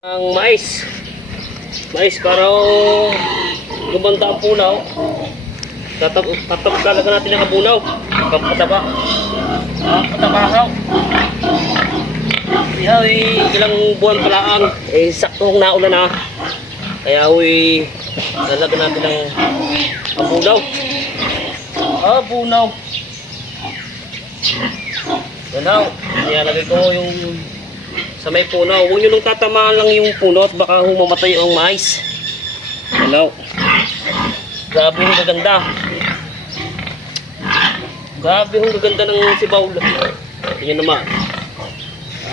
Ang mais para gumanda ang punaw. Tatapos talaga natin ang abunaw pataba patabahaw. Kaya ilang buwan pa lang saktong naulan na, kaya talaga natin ang abunaw. Ganaw, ilalagay ko yung sa may puno. Huwag nyo nung tatamaan lang yung puno at baka mamatay ang mais. Hello. Grabe yung gaganda. Grabe yung gaganda ng sibaw. Tingnan naman.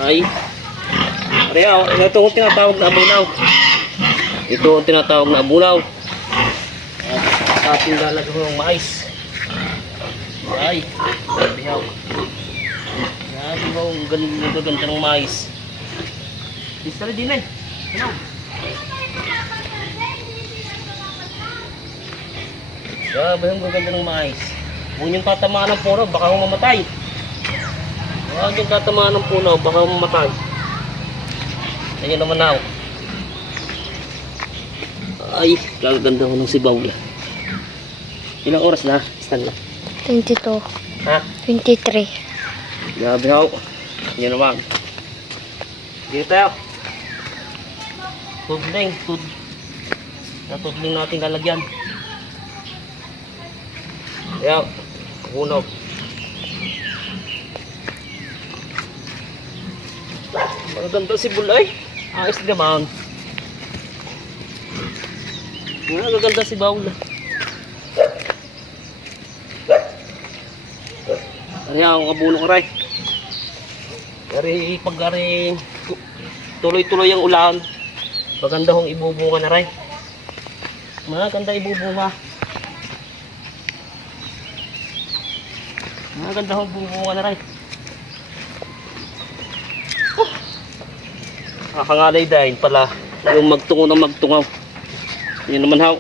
Ay. Pareho. Ito ang tinatawag na abunaw. Ito ang tinatawag na abunaw. At ating lalagyan ng mais. Ay. Grabe yung. Grabe yung gaganda ng mais. Isara din eh. Ano? Grabe yung gaganda ng mais. Huwag yung tatamaan ng puno, baka mamatay. Huwag yung tatamaan ng puno, baka mamatay. Ayun naman ako. Ay, gaganda ko ng sibaw. Ilang oras na? Istan na. 22. Ha? 23. Grabe ako. Ayun naman. Dito tayo. Tudling. Tudling natin lalagyan. Ayan. Hunog. Maganda si Bulay. Ayos naman. Maganda si Baul. Ayan ang abuno ko rin. Pag tuloy-tuloy ang ulan, maganda hong ibubunga na rin. Maganda ibubunga. Maganda hong ibubunga na rin. Nakakangalay dahil pala yung magtungo ng magtungaw. Yun naman haw.